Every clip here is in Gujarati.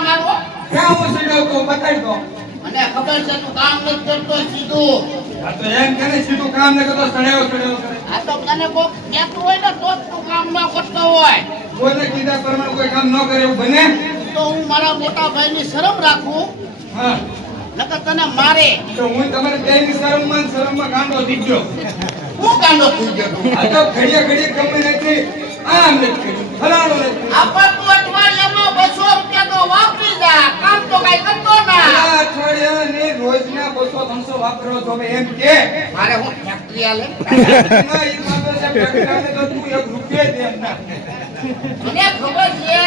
કામ આવો ક્યાં હું સીધો બતાવી દો મને ખબર છે તું કામ નથી કરતો સીધું આ તો એમ કે સીધું કામ ન કરતો સડેવો કરે આ તો તને કોક કહેતું હોય ને તો જ તું કામ ન કરતો હોય કોઈને કીધા પ્રમાણે કોઈ કામ ન કરે એવું બને તો હું મારા મોટા ભાઈની શરમ રાખું હા નકર તને મારે તો હું તમારે બેની શરમમાં ગાંડો થઈ ગયો હું કાંડો થઈ ગયો આ તો ઘડીએ ગમે નથી આમ નથી કર્યું ફલાણો નથી આપણ તું અઠવાડિયામાં 200 રૂપિયા તો વાપરી જા કામ તો કઈ કરતો ના આ અઠવાડિયાને રોજના 200-300 વાપરો છો એમ કે મારે હું ફેક્ટરી આલે ના ઈ માત્ર છે ફેક્ટરીને તો તું 1 રૂપિયા દે એમ ના મને ખબર છે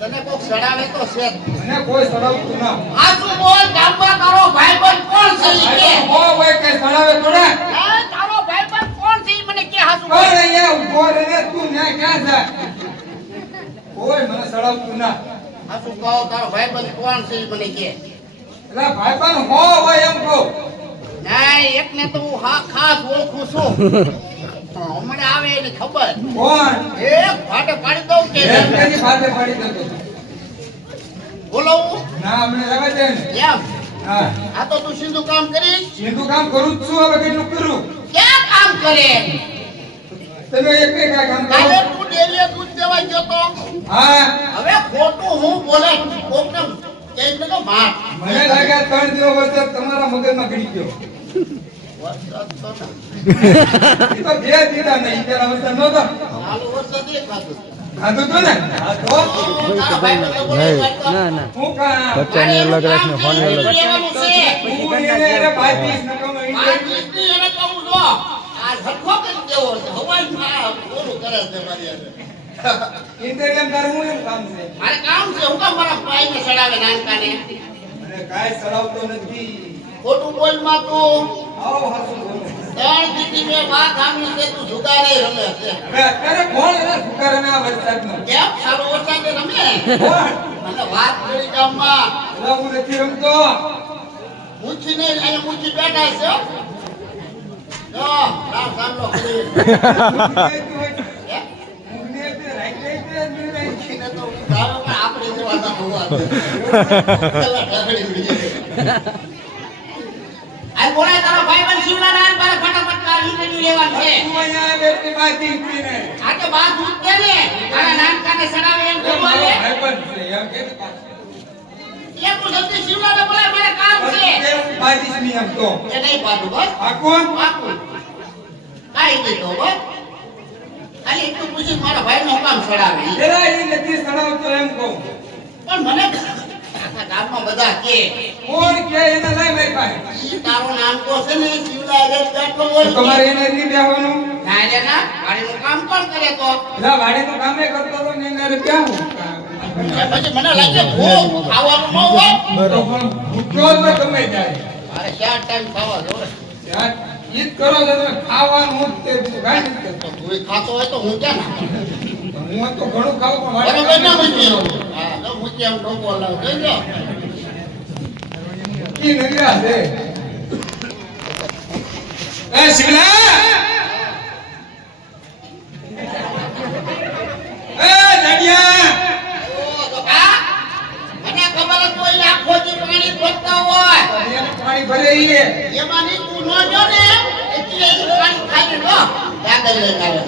તને કોક સડાવે તો છે મને કોઈ સડાવતું ના આજુ બોલ ગામમાં તારો ભાઈબંધ કોણ છે ઈ કે હો હોય કે સડાવે થોડા એ તારો ભાઈબંધ કોણ છે ઈ મને કે હાસુ કોણ અહીંયા ઉભો રહે તું ન્યા ક્યાં જા કોઈ મને સડાવતું ના હાસુ કહો તારો ભાઈબંધ કોણ છે ઈ મને કે એટલે ભાઈબંધ હો હોય એમ કહો ના એકને તો હું ખાસ ઓળખું છું હમણાં આવે એની ખબર કોણ એક ફાટે પાડી દઉં કે એમ કેની ફાટે પાડી દેતો બોલાવું ના અમને રહેવા દે ને એમ હા આ તો તું સીધું કામ કરીશ સીધું કામ કરું જ છું હવે કેટલું કરું ક્યાં કામ કરે તમે એક કામ કરો કાલે તું ડેલીએ દૂધ દેવા ગયો તો હા હવે ખોટું હું બોલે કોકને કઈ તો માર મને લાગે 3 દિવસ વર્ષ તમારા મગજમાં ગળી ગયો ઈ તો બે દીધા નહીં ત્યારે વર્ષ નહોતો ચાલુ વર્ષે દે ખાતું ખાધું તું ને હા તો તારા ભાઈ મને બોલે ના ના હું કામ બચ્ચાને અલગ રાખને ફોન અલગ લેવાનું છે હું એને બાઈક નકમો આ દીકરી એને કહું જો આ ઝટકો કરી દેવો છે હવાઈ ના બોલું કરે છે મારી હારે ઇન્ટેરિયમ તારું હું એમ કામ છે મારે કામ છે હું કામ મારા ભાઈને સડાવે નાનકાને મને કાઈ સડાવતો નથી ખોટું બોલમાં તું આવો હાસું બોલો 3 દીદી મેં વાત સાંભળી છે તું જુગારે રમે છે હવે અત્યારે કોણ એના સુકારના વરસાદનો કેમ સારો વરસાદે રમે કોણ મને વાત કરી ગામમાં એટલે હું નથી રમતો મૂછીને અહીંયા મૂછી બેઠા છે જો રામ સાંભળો કરી હે? મૂછીને તો ગામ પણ આપણે જેવા હોવા દે પેલા ઢગડી ઉડી આ બોલાય તારો ભાઈબંધ શિવના નામ પર ફટાફટ કાર ઈંટડી લેવાનું છે આ તો બાદ દૂધ દે ને તારા નામ કાને સડાવે એમ બોલવા દે એ તું જલ્દી શિવલાને બોલાય મારે કામ છે એ નહીં પાડું બસ પાકું કાઈ નહીં તો બસ ખાલી એટલું પૂછીને મારા ભાઈનો કામ સડાવે પણ મને આખા ગામમાં બધા કે ઈ તારો નામ તો છે ને શિવલા રે બેઠો હોય તમારે એને નહીં બેહવાનું ના રે ના ગાડીનું કામ કોણ કરે તો એટલે વાડીનું કામે કરતો હતો ને એને બેહવું પછી મને લાગે ભૂખ ખાવાનું ન હોય તો પણ ભૂખ્યો તો ગમે જાય મારે 4 ટાઈમ ખાવા જોવે ત્યાં ઈ જ કરો છો તમે ખાવાનું જ તે બીજું કાંઈ નથી કરતો. તો તું ખાતો હોય તો હું ક્યાં ના હું તો ઘણું ખાઉં પણ બરોબર વાડીનું ના કામ મૂકી નથી હા તો મૂકી આમ ડોકો લાવ જોજો કરતો. ઈ નલિયા છે એ શિવલા એ જાડિયા ઓ તો કા મને ખબર જ કોઈ આખો દી પાણી ખોદતા હોય એને પાણી ભરે ઈ એમાં ની તું ન જો ને એટલે એ પાણી ખાઈ લો દાદા લઈને આવે